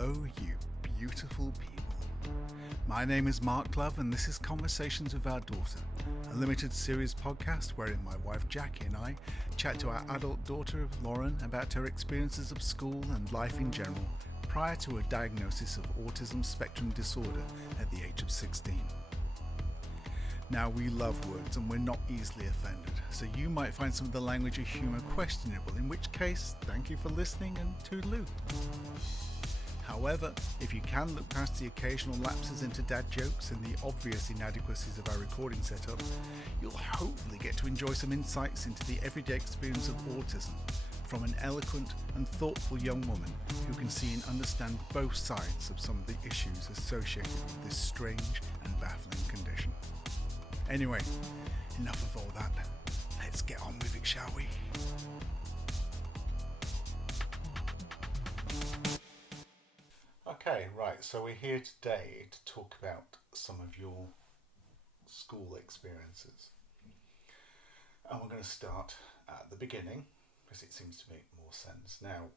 Hello, you beautiful people. My name is Mark Love, and this is Conversations with Our Daughter, a limited series podcast wherein my wife Jackie and I chat to our adult daughter Lauren about her experiences of school and life in general prior to a diagnosis of Autism Spectrum Disorder at the age of 16. Now, we love words and we're not easily offended, so you might find some of the language or humour questionable, in which case, thank you for listening and toodaloo. However, if you can look past the occasional lapses into dad jokes and the obvious inadequacies of our recording setup, you'll hopefully get to enjoy some insights into the everyday experience of autism from an eloquent and thoughtful young woman who can see and understand both sides of some of the issues associated with this strange and baffling condition. Anyway, enough of all that. Let's get on with it, shall we? Okay, right, so we're here today to talk about some of your school experiences. And we're going to start at the beginning, because it seems to make more sense. Now,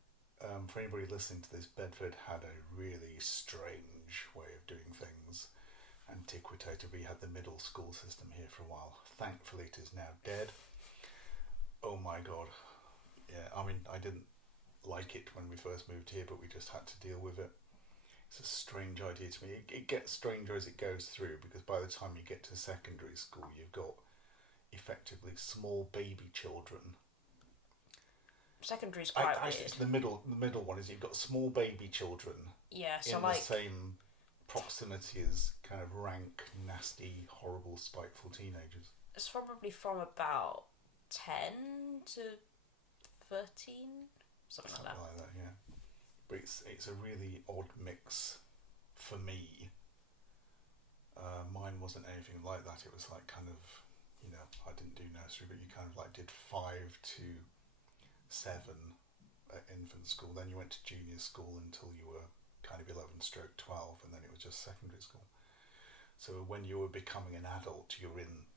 for anybody listening to this, Bedford had a really strange way of doing things. Antiquated. We had the middle school system here for a while. Thankfully it is now dead. Oh my god. Yeah, I mean, I didn't like it when we first moved here, but we just had to deal with it. It's a strange idea to me. It gets stranger as it goes through, because by the time you get to secondary school, you've got effectively small baby children. Secondary's quite weird. It's the middle one is you've got small baby children. Yeah, so in the same proximity as kind of rank, nasty, horrible, spiteful teenagers. It's probably from about 10 to 13, something like that. Yeah. But it's a really odd mix for me. Mine wasn't anything like that. It was like kind of, I didn't do nursery, but you kind of like did 5 to 7 at infant school. Then you went to junior school until you were kind of 11/12, and then it was just secondary school. So when you were becoming an adult, you're in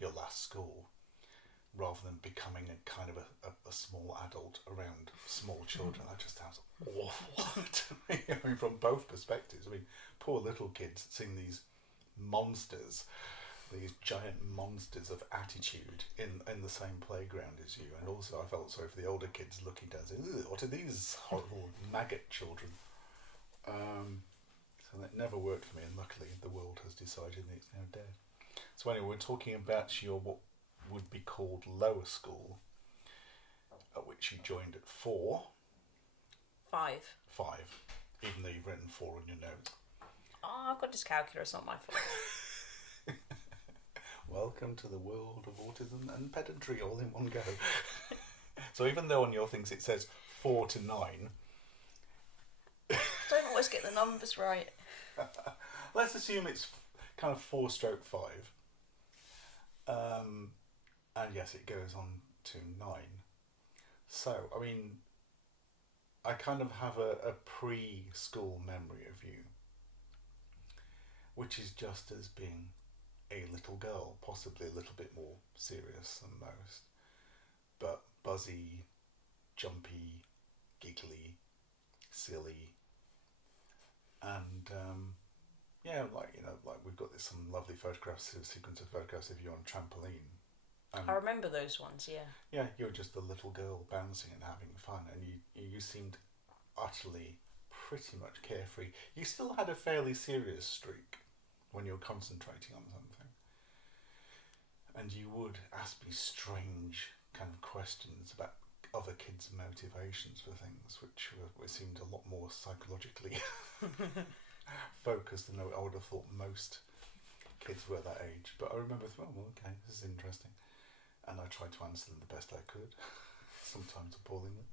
your last school, rather than becoming a kind of a small adult around small children. That just sounds awful to me. I mean, from both perspectives. I mean, poor little kids seeing these monsters, these giant monsters of attitude in the same playground as you. And also I felt sorry for the older kids looking down and saying, what are these horrible maggot children? So that never worked for me, and luckily the world has decided that it's now dead. So anyway, we're talking about your what would be called lower school, at which you joined at 4. 5. 5, even though you've written 4 on your notes. Oh, I've got dyscalculia, it's not my fault. Welcome to the world of autism and pedantry all in one go. So even though on your things it says 4 to 9... Don't always get the numbers right. Let's assume it's kind of 4/5. And yes, it goes on to 9. So, I mean, I kind of have a pre-school memory of you, which is just as being a little girl, possibly a little bit more serious than most, but buzzy, jumpy, giggly, silly, and like we've got some lovely sequence of photographs of you on trampoline. I remember those ones, yeah. Yeah, you were just a little girl bouncing and having fun, and you seemed utterly, pretty much carefree. You still had a fairly serious streak when you were concentrating on something, and you would ask me strange kind of questions about other kids' motivations for things, which seemed a lot more psychologically focused than I would have thought most kids were that age. But I remember okay, this is interesting, and I tried to answer them the best I could, sometimes appallingly.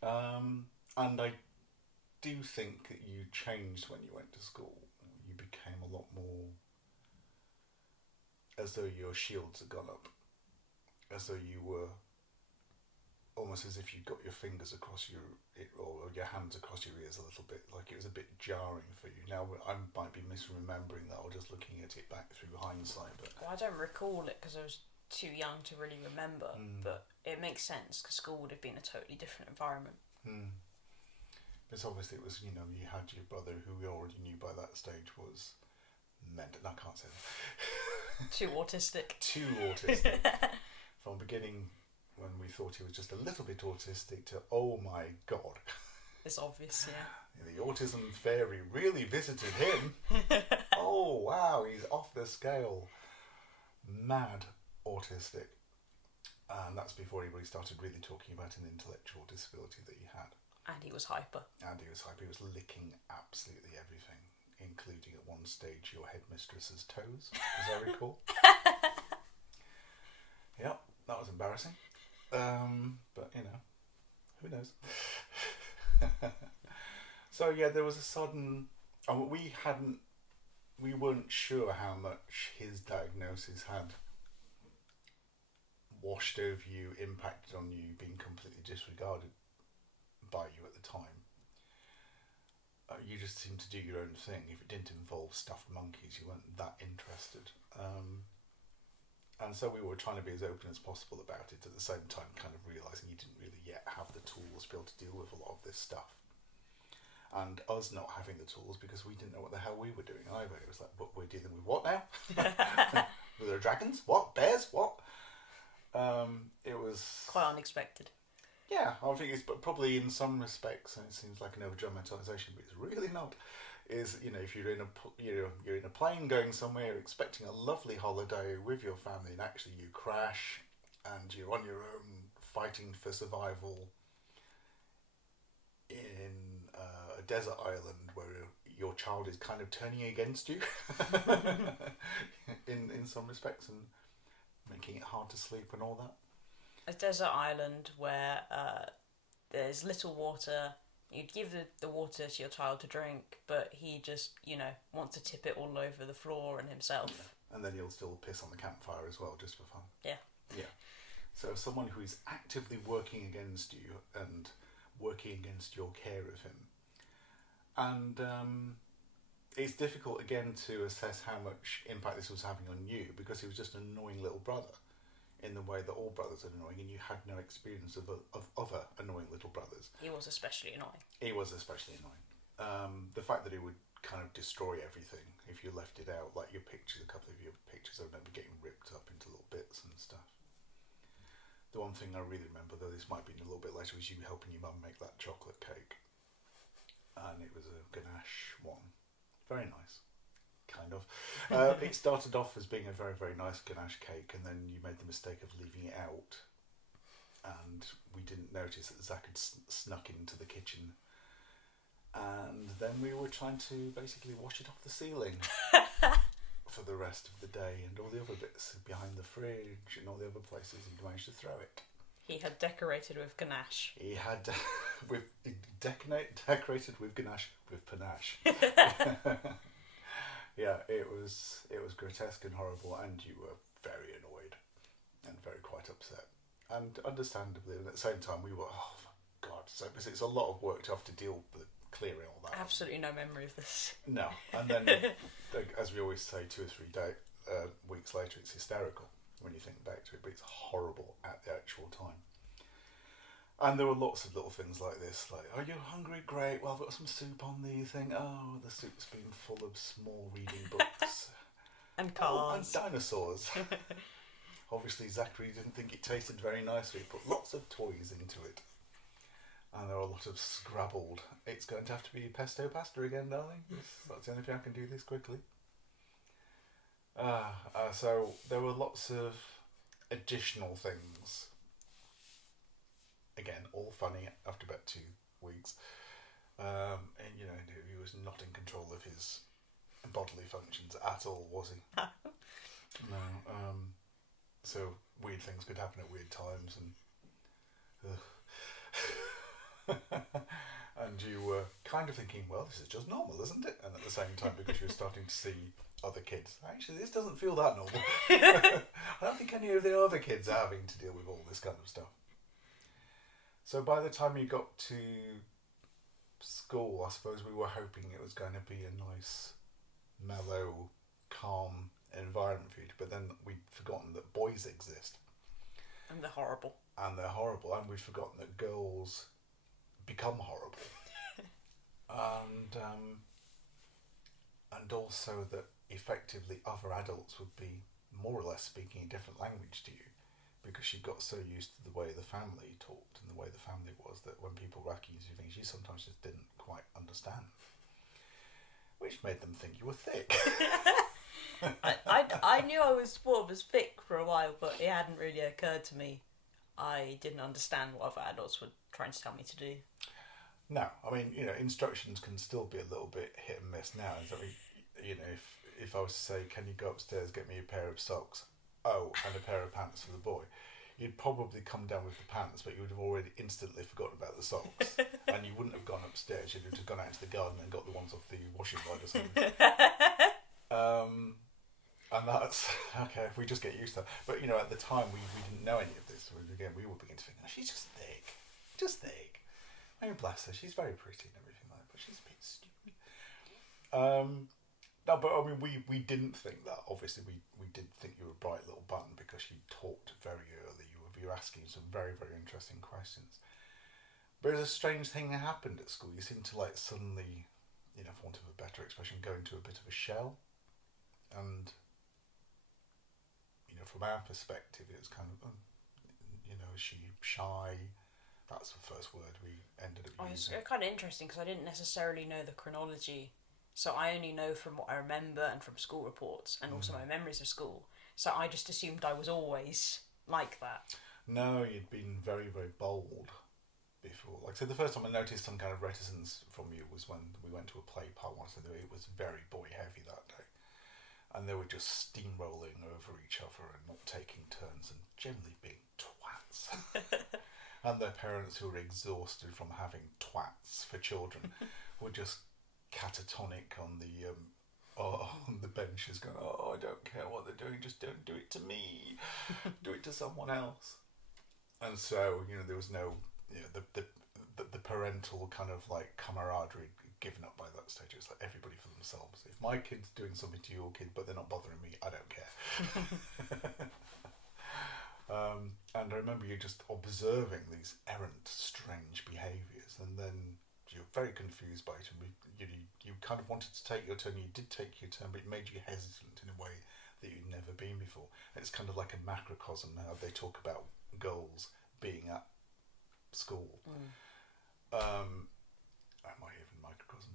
And I do think that you changed when you went to school. You became a lot more as though your shields had gone up, as though you were almost as if you got your fingers across or your hands across your ears a little bit, like it was a bit jarring for you. Now, I might be misremembering that or just looking at it back through hindsight. But well, I don't recall it because I was too young to really remember, but it makes sense because school would have been a totally different environment. Because obviously it was, you know, you had your brother who we already knew by that stage was mental. I can't say that. Too autistic. Too autistic. From beginning, when we thought he was just a little bit autistic, to, oh my God. It's obvious, yeah. The autism fairy really visited him. Oh, wow, he's off the scale. Mad autistic. And that's before he really started really talking about an intellectual disability that he had. And he was hyper. And he was hyper. He was licking absolutely everything, including at one stage your headmistress's toes, as I recall. Yeah, that was embarrassing. But, you know, who knows? So, yeah, there was a sudden... we weren't sure how much his diagnosis had washed over you, impacted on you, being completely disregarded by you at the time. You just seemed to do your own thing. If it didn't involve stuffed monkeys, you weren't that interested. And so we were trying to be as open as possible about it, at the same time kind of realising you didn't really yet have the tools to be able to deal with a lot of this stuff. And us not having the tools because we didn't know what the hell we were doing either. It was like, what, we're dealing with what now? Were there dragons? What? Bears? What? It was... Quite unexpected. Yeah, I think it's probably in some respects, and it seems like an over-dramatisation, but it's really not. Is, you know, if you're in a plane going somewhere expecting a lovely holiday with your family, and actually you crash and you're on your own fighting for survival in a desert island where your child is kind of turning against you in some respects and making it hard to sleep and all that. A desert island where there's little water. You'd give the water to your child to drink, but he just, you know, wants to tip it all over the floor and himself. Yeah. And then he'll still piss on the campfire as well, just for fun. Yeah. Yeah. So someone who is actively working against you and working against your care of him. And it's difficult, again, to assess how much impact this was having on you, because he was just an annoying little brother, in the way that all brothers are annoying, and you had no experience of other annoying little brothers. He was especially annoying. He was especially annoying. The fact that he would kind of destroy everything if you left it out, like your pictures, a couple of your pictures, I remember getting ripped up into little bits and stuff. The one thing I really remember, though this might be a little bit later, was you helping your mum make that chocolate cake. And it was a ganache one. Very nice. Kind of. It started off as being a very, very nice ganache cake, and then you made the mistake of leaving it out, and we didn't notice that Zach had snuck into the kitchen, and then we were trying to basically wash it off the ceiling for the rest of the day, and all the other bits behind the fridge and all the other places he'd managed to throw it. He had decorated with ganache. He had decorated with ganache with panache. Yeah, it was grotesque and horrible, and you were very annoyed and very quite upset, and understandably. And at the same time, we were, oh my God, so because it's a lot of work to have to deal with clearing all that. Absolutely no memory of this. No, and then as we always say, 2 or 3 weeks later, it's hysterical when you think back to it, but it's horrible at the actual time. And there were lots of little things like this, like, are you hungry? Great, well, I've got some soup on the thing. Oh, the soup's been full of small reading books. And cars. Oh, and dinosaurs. Obviously, Zachary didn't think it tasted very nicely. He put lots of toys into it. And there were a lot of scrabbled. It's going to have to be pesto pasta again, darling. That's the only thing I can do this quickly. So there were lots of additional things. Again, all funny after about 2 weeks. And, you know, he was not in control of his bodily functions at all, was he? No. So weird things could happen at weird times, and and you were kind of thinking, well, this is just normal, isn't it? And at the same time, because you were starting to see other kids, actually, this doesn't feel that normal. I don't think any of the other kids are having to deal with all this kind of stuff. So by the time you got to school, I suppose we were hoping it was going to be a nice, mellow, calm environment for you. But then we'd forgotten that boys exist. And they're horrible. And they're horrible. And we'd forgotten that girls become horrible. and also that effectively other adults would be more or less speaking a different language to you, because she got so used to the way the family talked and the way the family was that when people were asking you things, you sometimes just didn't quite understand, which made them think you were thick. I knew I was thought was thick for a while, but it hadn't really occurred to me. I didn't understand what other adults were trying to tell me to do. No, I mean, instructions can still be a little bit hit and miss now. I mean, if I was to say, can you go upstairs, get me a pair of socks? Oh, and a pair of pants for the boy. You'd probably come down with the pants, but you would have already instantly forgotten about the socks. And you wouldn't have gone upstairs. You'd have just gone out into the garden and got the ones off the washing line or something. And that's, okay, we just get used to that. But, at the time, we didn't know any of this. Again, we would begin to think, oh, she's just thick. Just thick. I mean, bless her, she's very pretty and everything like that, but she's a bit stupid. No, but I mean, we didn't think that. Obviously, we did think you were a bright little button because you talked very early. You were asking some very, very interesting questions. But there's a strange thing that happened at school. You seemed to suddenly, for want of a better expression, go into a bit of a shell. And, from our perspective, it was kind of, is she shy? That's the first word we ended up using. It's kind of interesting because I didn't necessarily know the chronology. So I only know from what I remember and from school reports and also my memories of school. So I just assumed I was always like that. No, you'd been very, very bold before. So the first time I noticed some kind of reticence from you was when we went to a play part once. It was very boy heavy that day. And they were just steamrolling over each other and not taking turns and generally being twats. And their parents, who were exhausted from having twats for children, were just catatonic on the benches going, oh, I don't care what they're doing, just don't do it to me. Do it to someone else. And so, there was no, the parental kind of camaraderie given up by that stage. It's like everybody for themselves. If my kid's doing something to your kid but they're not bothering me, I don't care. And I remember you just observing these errant, strange behaviours, and then you're very confused by it, and you kind of wanted to take your turn. You did take your turn, but it made you hesitant in a way that you'd never been before. And it's kind of like a macrocosm how they talk about girls being at school. Am I even microcosm?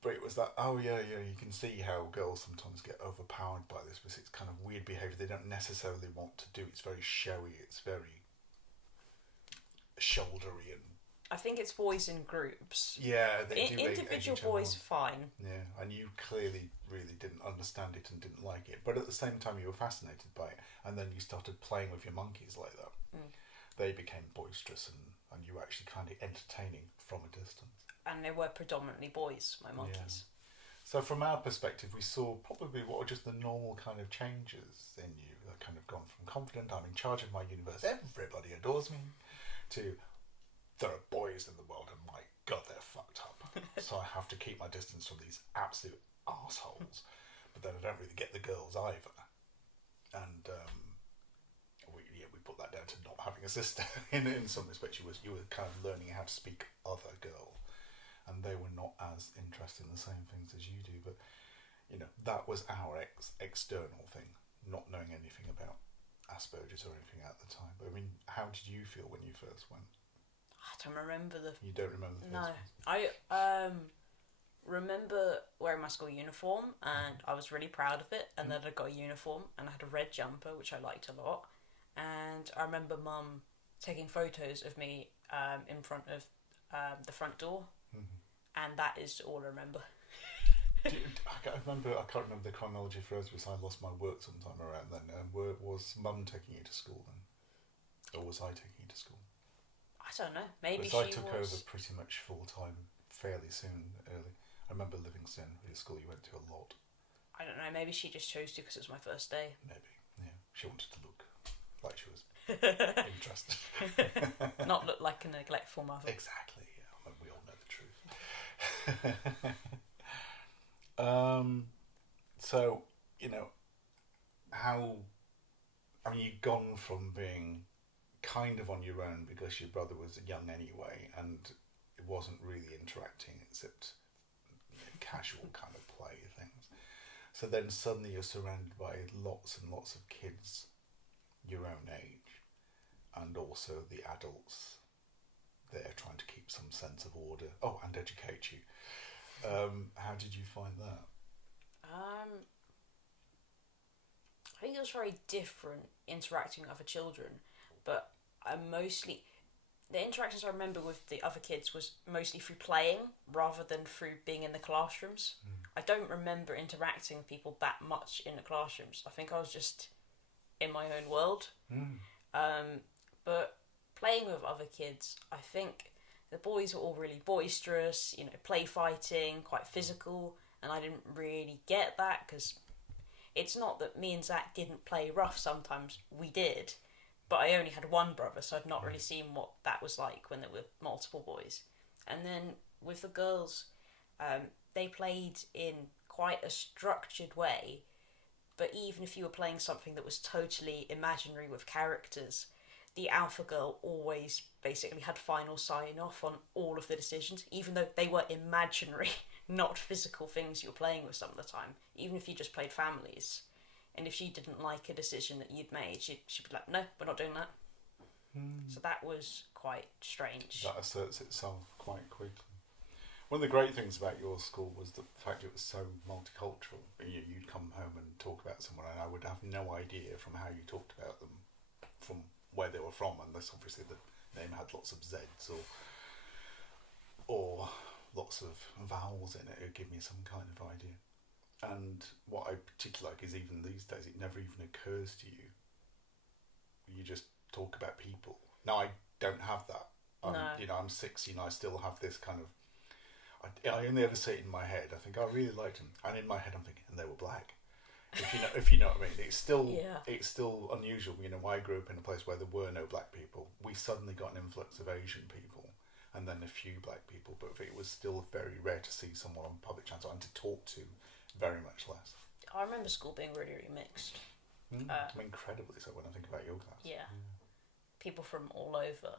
But it was that, you can see how girls sometimes get overpowered by this, because it's kind of weird behaviour they don't necessarily want to do. It's very showy, it's very shouldery, and I think it's boys in groups. Yeah, they do. Individual boys, fine. Yeah, and you clearly really didn't understand it and didn't like it. But at the same time, you were fascinated by it, and then you started playing with your monkeys like that. They became boisterous, and you were actually kind of entertaining from a distance. And they were predominantly boys, my monkeys. Yeah. So from our perspective, we saw probably what are just the normal kind of changes in you. That kind of gone from confident, I'm in charge of my universe, everybody adores me, to there are boys in the world and my God, they're fucked up. So I have to keep my distance from these absolute arseholes. But then I don't really get the girls either. And we put that down to not having a sister. in some respects, you were kind of learning how to speak other girl. And they were not as interested in the same things as you do. But, that was our external thing, not knowing anything about Asperger's or anything at the time. But I mean, how did you feel when you first went? I don't remember You don't remember the first one? I remember wearing my school uniform, and I was really proud of it. And then I got a uniform, and I had a red jumper, which I liked a lot. And I remember Mum taking photos of me in front of the front door, and that is all I remember. I can't remember the chronology for us, because I lost my work sometime around then. Was Mum taking you to school then? Or was I taking you to school? I don't know. Maybe I took over pretty much full time fairly soon, early. I remember Livingston, the school you went to, a lot. I don't know. Maybe she just chose to because it was my first day. Maybe, yeah. She wanted to look like she was interested. Not look like a neglectful mother. Exactly, yeah. We all know the truth. So, how... I mean, you've gone from being kind of on your own because your brother was young anyway, and it wasn't really interacting except casual kind of play things. So then suddenly you're surrounded by lots and lots of kids your own age, and also the adults there trying to keep some sense of order. Oh, and educate you. How did you find that? I think it was very different interacting with other children, but the interactions I remember with the other kids was mostly through playing rather than through being in the classrooms. I don't remember interacting with people that much in the classrooms. I think I was just in my own world. But playing with other kids, I think the boys were all really boisterous, play fighting, quite physical, and I didn't really get that because it's not that me and Zach didn't play rough sometimes, we did, but I only had one brother, so I'd not really seen what that was like when there were multiple boys. And then with the girls, they played in quite a structured way, but even if you were playing something that was totally imaginary with characters, the alpha girl always basically had final sign off on all of the decisions, even though they were imaginary, not physical things you were playing with some of the time, even if you just played families. And if she didn't like a decision that you'd made, she'd be like, no, we're not doing that. So that was quite strange. That asserts itself quite quickly. One of the great things about your school was the fact it was so multicultural. You'd come home and talk about someone, and I would have no idea from how you talked about them, from where they were from, unless obviously the name had lots of Z's or lots of vowels in it. It would give me some kind of idea. And what I particularly like is even these days, it never even occurs to you. You just talk about people. Now I don't have that. I'm 60 and I still have this kind of. I only ever say it in my head. I think I really liked them, and in my head I'm thinking, and they were black. If you know what I mean, it's still unusual. I grew up in a place where there were no black people. We suddenly got an influx of Asian people, and then a few black people. But it was still very rare to see someone on public transport and to talk to. Very much less. I remember school being really, really mixed. Incredibly so when I think about your class. Yeah. People from all over.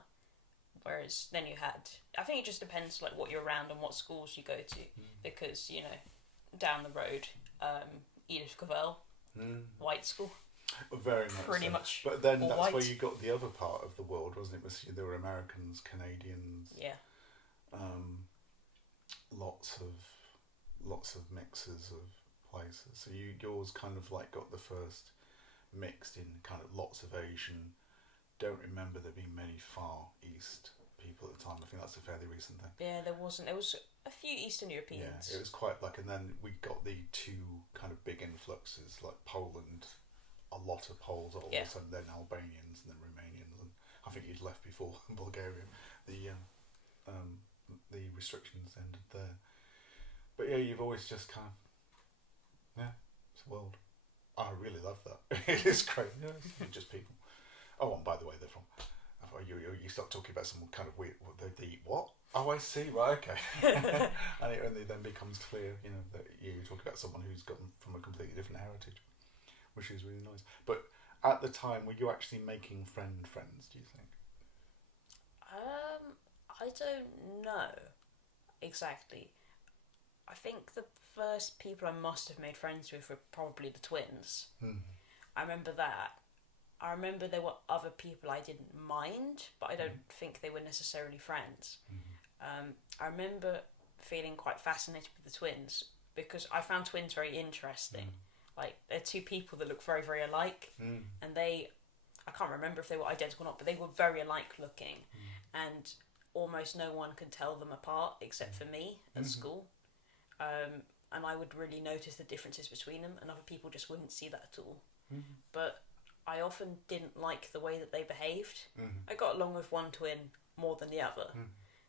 Whereas then you had, I think it just depends like what you're around and what schools you go to. Because, down the road, Edith Cavell, white school. Very much Pretty so. much. But then that's white. where you got the other part of the world, wasn't it? There were Americans, Canadians. Yeah. Lots of mixes of places. So yours kind of like got the first mixed in kind of lots of Asian. Don't remember there being many Far East people at the time. I think that's a fairly recent thing. Yeah, there wasn't. There was a few Eastern Europeans. Yeah, it was quite like, and then we got the two kind of big influxes, like Poland, a lot of Poles all of a sudden, then Albanians and then Romanians, and I think you'd left before Bulgaria. The restrictions ended there. But yeah, you've always just kind of, it's a world. I really love that. It is great. Yeah, it's just people. Oh, and by the way, they're from. You start talking about someone kind of weird. They eat what? Oh, I see. Right, okay. and it then becomes clear, that you talk about someone who's gotten from a completely different heritage, which is really nice. But at the time, were you actually making friends? Do you think? I don't know exactly. I think the first people I must have made friends with were probably the twins. I remember that. I remember there were other people I didn't mind, but I don't think they were necessarily friends. I remember feeling quite fascinated with the twins because I found twins very interesting. Like, they're two people that look very, very alike, and I can't remember if they were identical or not, but they were very alike looking, and almost no one could tell them apart except for me at school. And I would really notice the differences between them, and other people just wouldn't see that at all. But I often didn't like the way that they behaved. I got along with one twin more than the other.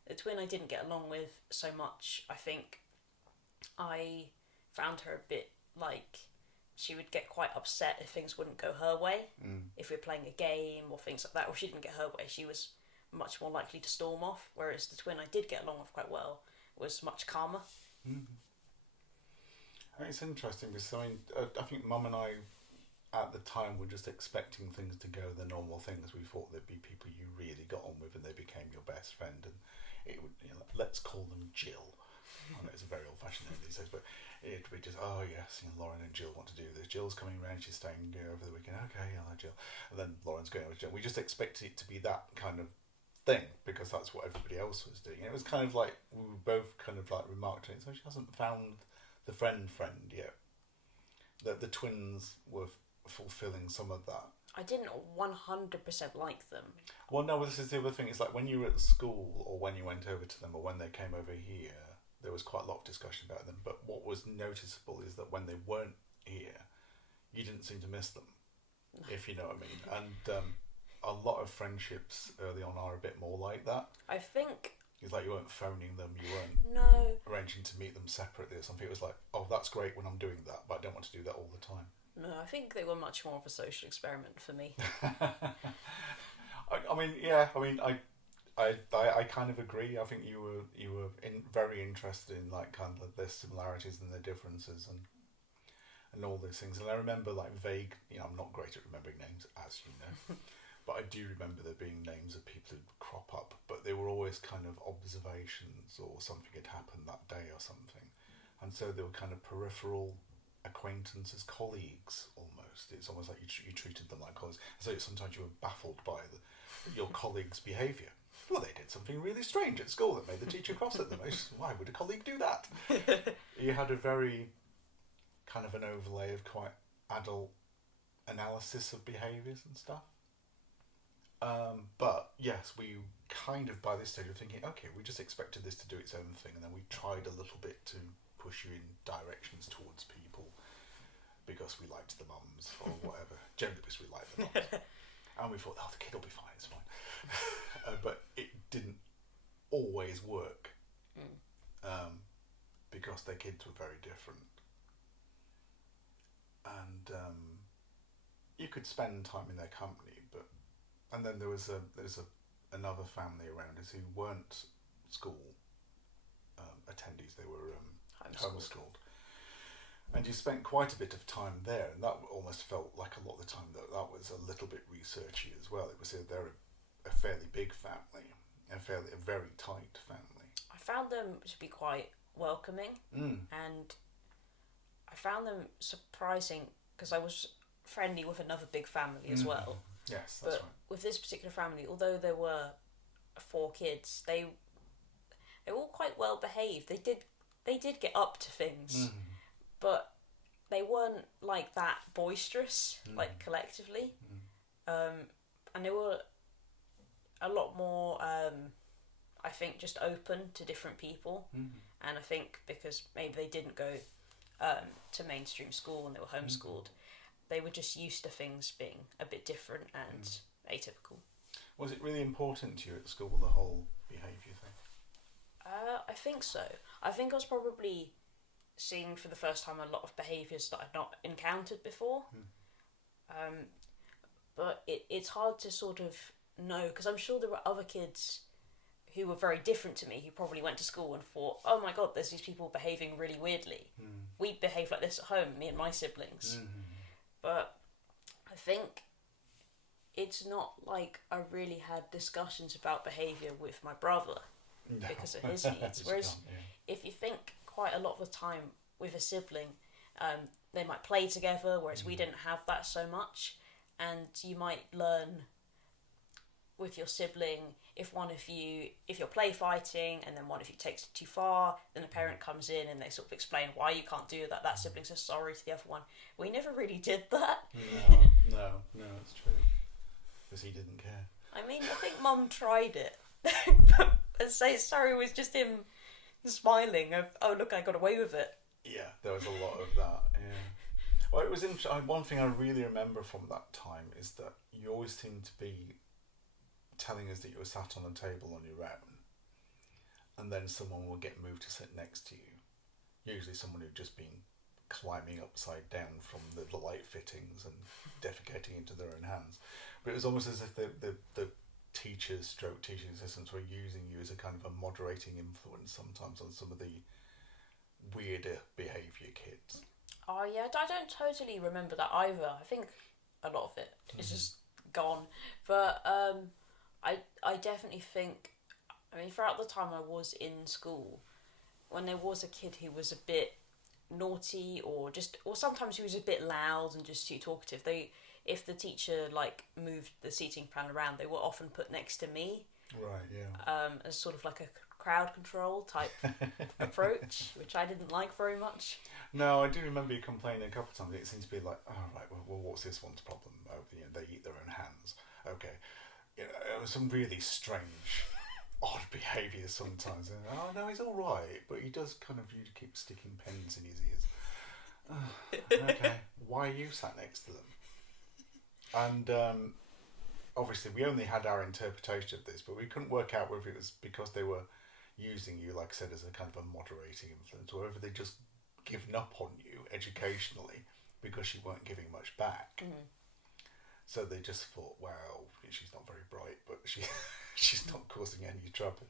The twin I didn't get along with so much, I think I found her a bit like she would get quite upset if things wouldn't go her way. If we were playing a game or things like that, or she didn't get her way, she was much more likely to storm off, whereas the twin I did get along with quite well was much calmer. It's interesting because I think Mum and I at the time were just expecting things to go the normal things. We thought there'd be people you really got on with and they became your best friend, and it would, let's call them Jill. I know it's a very old-fashioned name these days, but it would be just, oh yes, Lauren and Jill want to do this. Jill's coming around, she's staying over the weekend. Okay, hello Jill. And then Lauren's going over to Jill. We just expected it to be that kind of thing because that's what everybody else was doing. And it was kind of like we were both kind of like remarked on it. So she hasn't found the friend yet. That the twins were fulfilling some of that. I didn't 100% like them. Well, no, this is the other thing. It's like when you were at school or when you went over to them or when they came over here, there was quite a lot of discussion about them. But what was noticeable is that when they weren't here, you didn't seem to miss them, if you know what I mean. And a lot of friendships early on are a bit more like that. I think... It's like you weren't phoning them, you weren't arranging to meet them separately or something. It was like, oh, that's great when I'm doing that, but I don't want to do that all the time. No, I think they were much more of a social experiment for me. I kind of agree. I think you were very interested in like kind of their similarities and their differences and all those things. And I remember like vague. I'm not great at remembering names, as you know, but I do remember there being names of people who'd crop up. But they were always kind of observations or something had happened that day or something, and so they were kind of peripheral acquaintances, colleagues almost. It's almost like you treated them like colleagues. So sometimes you were baffled by your colleagues' behaviour. Well, they did something really strange at school that made the teacher cross at them. Why would a colleague do that? You had a very kind of an overlay of quite adult analysis of behaviours and stuff. But yes, we kind of by this stage were thinking, okay, we just expected this to do its own thing, and then we tried a little bit to push you in directions towards people because we liked the mums or whatever. Generally because we liked the mums. And we thought, oh, the kid will be fine, it's fine. But it didn't always work because their kids were very different. And you could spend time in their company, and then there's another family around us who weren't school attendees, they were homeschooled. And you spent quite a bit of time there, and that almost felt like a lot of the time that was a little bit researchy as well. It was they're a fairly big family, a very tight family. I found them to be quite welcoming, and I found them surprising because I was friendly with another big family as well. Yes, that's but right. With this particular family, although there were 4 kids, they were all quite well behaved. They did get up to things, but they weren't like that boisterous, like collectively. And they were a lot more, I think, just open to different people. And I think because maybe they didn't go to mainstream school and they were homeschooled, they were just used to things being a bit different and atypical. Was it really important to you at school, the whole behaviour thing? I think so. I think I was probably seeing for the first time a lot of behaviours that I'd not encountered before. But it's hard to sort of know, because I'm sure there were other kids who were very different to me who probably went to school and thought, oh my god, there's these people behaving really weirdly. We behave like this at home, me and my siblings. But I think it's not like I really had discussions about behaviour with my brother because of his needs. Whereas if you think quite a lot of the time with a sibling, they might play together, whereas we didn't have that so much. And you might learn with your sibling, if you're play fighting and then one of you takes it too far, then the parent comes in and they sort of explain why you can't do that. That sibling says sorry to the other one. We never really did that. No, it's true. Because he didn't care. I mean, I think Mum tried it. But say sorry was just him smiling of, oh look, I got away with it. Yeah, there was a lot of that, yeah. Well, it was interesting. One thing I really remember from that time is that you always seemed to be telling us that you were sat on a table on your own, and then someone will get moved to sit next to you. Usually someone who'd just been climbing upside down from the light fittings and defecating into their own hands. But it was almost as if the teachers / teaching assistants were using you as a kind of a moderating influence sometimes on some of the weirder behaviour kids. Oh yeah, I don't totally remember that either. I think a lot of it is just gone. But I definitely think I mean, throughout the time I was in school, when there was a kid who was a bit naughty or sometimes he was a bit loud and just too talkative, if the teacher like moved the seating plan around, they were often put next to me. Right, yeah. As sort of like a crowd control type approach, which I didn't like very much. No, I do remember you complaining a couple of times. It seems to be like, oh, right, well what's this one's problem? Oh, they eat their own hands. Okay. It was some really strange, odd behaviour sometimes. And, oh, no, he's all right, but he does kind of keep sticking pens in his ears. Okay, why are you sat next to them? And obviously we only had our interpretation of this, but we couldn't work out whether it was because they were using you, like I said, as a kind of a moderating influence, or whether they just given up on you educationally because you weren't giving much back. Mm-hmm. So they just thought, well, she's not very bright, but she's not causing any trouble.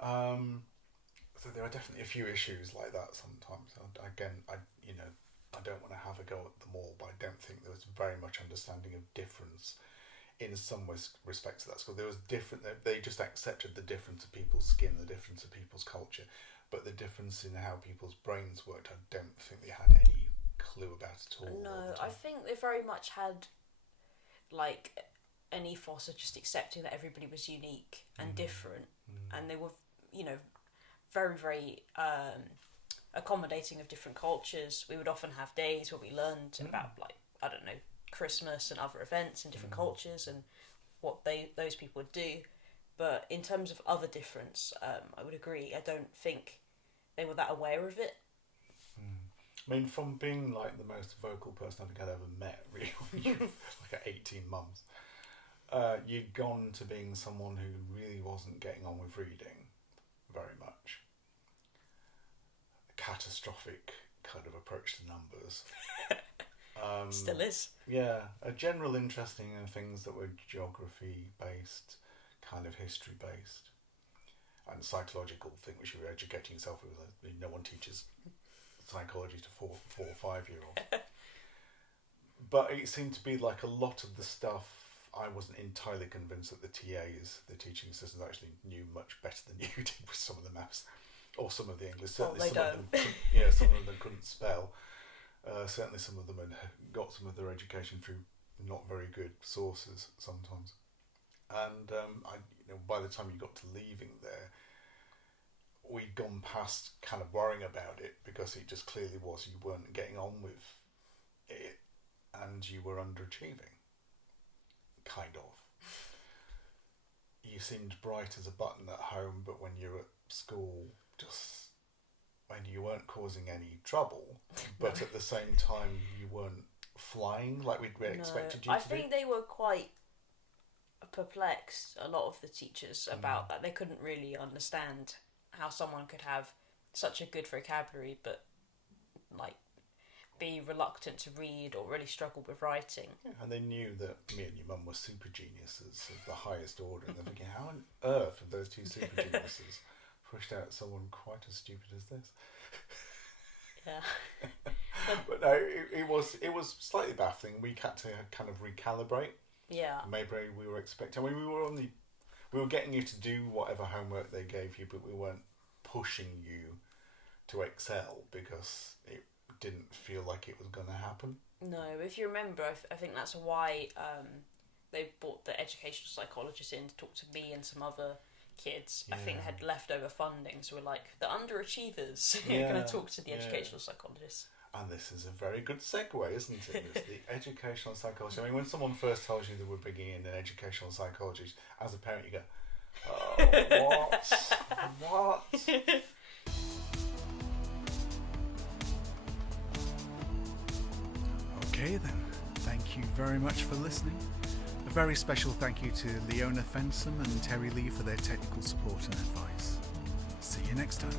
So there are definitely a few issues like that sometimes. Again, I don't want to have a go at them all, but I don't think there was very much understanding of difference in some respects of that school. There was different. They just accepted the difference of people's skin, the difference of people's culture, but the difference in how people's brains worked, I don't think they had any clue about at all. No, I think they very much had like an ethos of just accepting that everybody was unique and different, and they were, very, very accommodating of different cultures. We would often have days where we learned about, like, I don't know, Christmas and other events in different cultures and what those people would do. But in terms of other difference, I would agree. I don't think they were that aware of it. I mean, from being like the most vocal person I think I'd ever met, really, when you like at 18 months, you'd gone to being someone who really wasn't getting on with reading very much. A catastrophic kind of approach to numbers. Still is. Yeah, a general interest in things that were geography-based, kind of history-based, and psychological thing which you were educating yourself with. No one teaches psychology to 4 or 5-year-olds. But it seemed to be like a lot of the stuff, I wasn't entirely convinced that the TAs, the teaching assistants, actually knew much better than you did with some of the maths or some of the English. Certainly some of them couldn't spell. Certainly some of them had got some of their education through not very good sources sometimes. And by the time you got to leaving there, we'd gone past kind of worrying about it, because it just clearly was you weren't getting on with it and you were underachieving. Kind of. You seemed bright as a button at home, but when you're at school, just when you weren't causing any trouble, but at the same time you weren't flying like we'd expected you to be. I think they were quite perplexed, a lot of the teachers, about that. They couldn't really understand how someone could have such a good vocabulary but like be reluctant to read or really struggle with writing. Yeah, and they knew that me and your mum were super geniuses of the highest order, and they're thinking, how on earth have those two super geniuses pushed out someone quite as stupid as this? Yeah. But no, it was slightly baffling. We had to kind of recalibrate. Yeah. Maybe we were expecting. I mean, we were getting you to do whatever homework they gave you, but we weren't pushing you to excel because it didn't feel like it was going to happen. No, if you remember, I think that's why they brought the educational psychologist in to talk to me and some other kids. Yeah. I think they had leftover funding, so we're like, the underachievers are going to talk to the educational psychologist. And this is a very good segue, isn't it? It's the educational psychologist. I mean, when someone first tells you that we're bringing in an educational psychologist, as a parent you go, oh, what? Okay then, thank you very much for listening. A very special thank you to Leona Fensom and Terry Lee for their technical support and advice. See you next time.